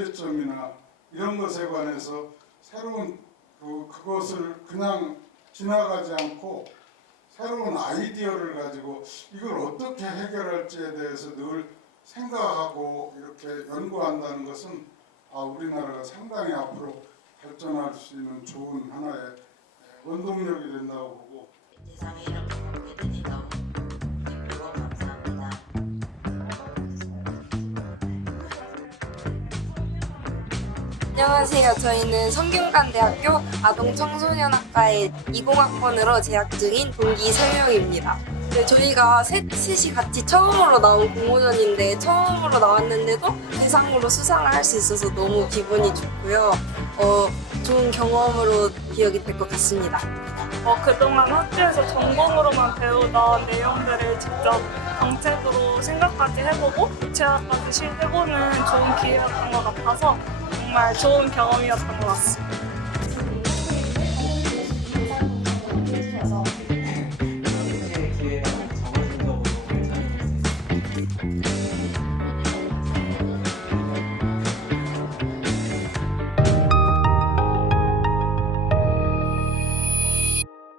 문제점이나 이런 것에 관해서 새로운 그, 그것을 그냥 지나가지 않고 새로운 아이디어를 가지고 이걸 어떻게 해결할지에 대해서 늘 생각하고 이렇게 연구한다는 것은 아, 우리나라가 상당히 앞으로 발전할 수 있는 좋은 하나의 원동력이 된다고 보고. 안녕하세요. 저희는 성균관대학교 아동청소년학과의 20학번으로 재학 중인 동기 3명입니다. 네, 저희가 셋, 셋이 같이 처음으로 나온 공모전인데 처음으로 나왔는데도 대상으로 수상을 할 수 있어서 너무 기분이 좋고요. 어, 좋은 경험으로 기억이 될 것 같습니다. 어, 그동안 학교에서 전공으로만 배우던 내용들을 직접 정책으로 생각까지 해보고 구체화까지 해보는 좋은 기회였던 것 같아서 정말 좋은 경험이었던 것 같습니다.